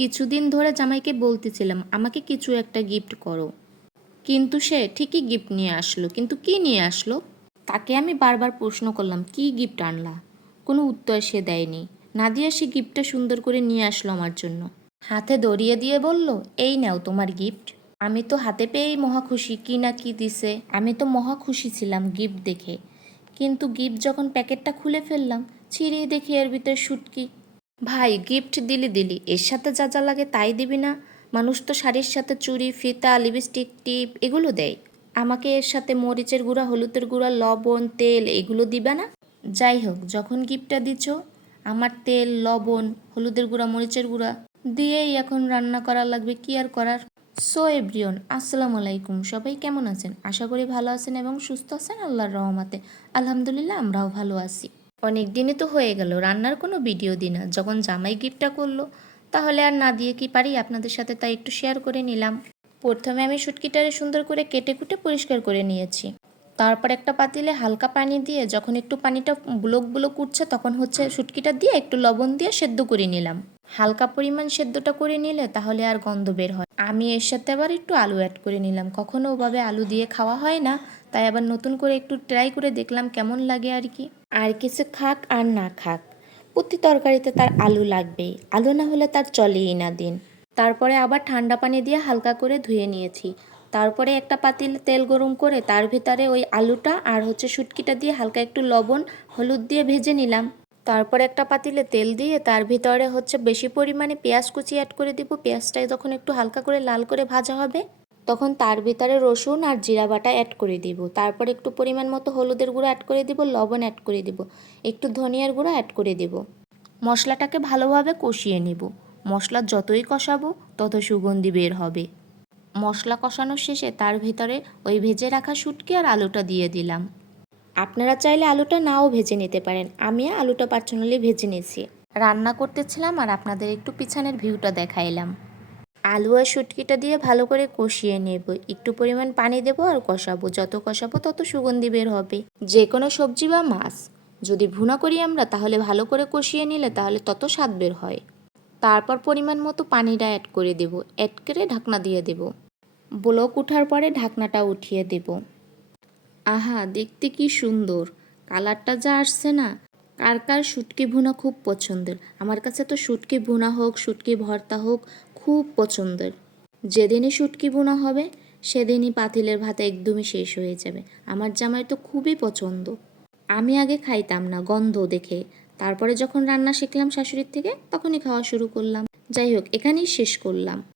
কিছুদিন ধরে জামাইকে বলতেছিলাম আমাকে কিছু একটা গিফট করো, কিন্তু সে ঠিকই গিফট নিয়ে আসলো। কিন্তু কি নিয়ে আসলো? তাকে আমি বারবার প্রশ্ন করলাম কি গিফট আনলা, কোনো উত্তর সে দেয়নি। নাদিয়া সে গিফটটা সুন্দর করে নিয়ে আসলো আমার জন্য, হাতে ধরিয়ে দিয়ে বলল, এই নাও তোমার গিফট। আমি তো হাতে পেয়েই মহা খুশি, কি না কি দিছে। আমি তো মহা খুশি ছিলাম গিফট দেখে, কিন্তু গিফট যখন প্যাকেটটা খুলে ফেললাম, ছিঁড়িয়ে দেখি এর ভিতরে শুটকি। ভাই, গিফট দিলি দিলি, এর সাথে যা যা লাগে তাই দিবি না? মানুষ তো শাড়ির সাথে চুড়ি, ফিতা, লিপস্টিক, টিপ এগুলো দেয়। আমাকে এর সাথে মরিচের গুঁড়া, হলুদের গুঁড়া, লবণ, তেল এগুলো দিবে না? যাই হোক, যখন গিফটটা দিচ্ছ, আমার তেল, লবণ, হলুদের গুঁড়া, মরিচের গুঁড়া দিয়েই এখন রান্না করা লাগবে, কি আর করার। সো এভরিওয়ান, আসসালামু আলাইকুম। সবাই কেমন আছেন? আশা করি ভালো আছেন এবং সুস্থ আছেন আল্লাহর রহমতে। আলহামদুলিল্লাহ, আমরাও ভালো আছি। অনেক দিনই তো হয়ে গেল রান্নার কোনো ভিডিও দিই না। যখন জামাই গিফটটা করলো, তাহলে আর না দিয়ে কি পারি আপনাদের সাথে, তাই একটু শেয়ার করে নিলাম। প্রথমে আমি শুটকিটারে সুন্দর করে কেটে কুটে পরিষ্কার করে নিয়েছি। তারপর একটা পাতিলে হালকা পানি দিয়ে, যখন একটু পানিটা ব্লক ব্লক উঠছে, তখন শুটকিটা দিয়ে একটু লবণ দিয়ে সেদ্ধ করে নিলাম। হালকা পরিমাণ সেদ্ধটা করে নিলে তাহলে আর গন্ধ বের হয়। আমি এর সাথে আবার একটু আলু অ্যাড করে নিলাম। কখনো ওভাবে আলু দিয়ে খাওয়া হয় না, তাই আবার নতুন করে একটু ট্রাই করে দেখলাম কেমন লাগে আর কি। আর কিছু খাক আর না খাক, প্রতি তরকারিতে তার আলু লাগবেই, আলু না হলে তার চলেই না দিন। তারপরে আবার ঠান্ডা পানি দিয়ে হালকা করে ধুয়ে নিয়েছি। তারপরে একটা পাতিলে তেল গরম করে তার ভিতরে ওই আলুটা আর শুটকিটা দিয়ে হালকা একটু লবণ হলুদ দিয়ে ভেজে নিলাম। তারপরে একটা পাতিলে তেল দিয়ে তার ভিতরে বেশি পরিমাণে পেঁয়াজ কুচি অ্যাড করে দিব। পেঁয়াজটা যখন একটু হালকা করে লাল করে ভাজা হবে, তখন তার ভিতরে রসুন আর জিরা বাটা অ্যাড করে দিব। তারপর একটু পরিমাণ মতো হলুদের গুঁড়ো অ্যাড করে দিব, লবণ অ্যাড করে দিব, একটু ধনিয়ার গুঁড়ো অ্যাড করে দিব। মশলাটাকে ভালোভাবে কষিয়ে নিব। মশলা যতই কষাবো তত সুগন্ধি বের হবে। মশলা কষানোর শেষে তার ভিতরে ওই ভেজে রাখা শুটকি আর আলুটা দিয়ে দিলাম। আপনারা চাইলে আলুটা নাও ভেজে নিতে পারেন, আমি আলুটা পার্সোনালি ভেজে নিয়েছি। রান্না করতেছিলাম আর আপনাদের একটু পিছনের ভিউটা দেখাইলাম। আলু আর শুটকিটা দিয়ে ভালো করে কষিয়ে নেব। একটু পরিমাণ পানি দেবো আর কষাবো। যত কষাবো তত সুগন্ধি বের হবে। যে কোনো সবজি বা মাছ যদি ভুনা করি আমরা, তাহলে ভালো করে কষিয়ে নিলে তাহলে তত স্বাদ বের হয়। তারপর পরিমাণ মতো পানিটা অ্যাড করে দেব, অ্যাড করে ঢাকনা দিয়ে দেব। ব্লক ওঠার পরে ঢাকনাটা উঠিয়ে দেব। আহা, দেখতে কি সুন্দর কালারটা যা আসছে না। কার কার শুটকি ভুনা খুব পছন্দের? আমার কাছে তো শুটকি ভুনা হোক, শুটকি ভর্তা হোক, খুব পছন্দের। যেদিনই শুটকি ভুনা হবে, সেদিনই পাতিলের ভাত একদমই শেষ হয়ে যাবে। আমার জামাই তো খুবই পছন্দ। আমি আগে খাইতাম না গন্ধ দেখে, তারপরে যখন রান্না শিখলাম শাশুড়ির থেকে, তখনই খাওয়া শুরু করলাম। যাই হোক, এখানেই শেষ করলাম।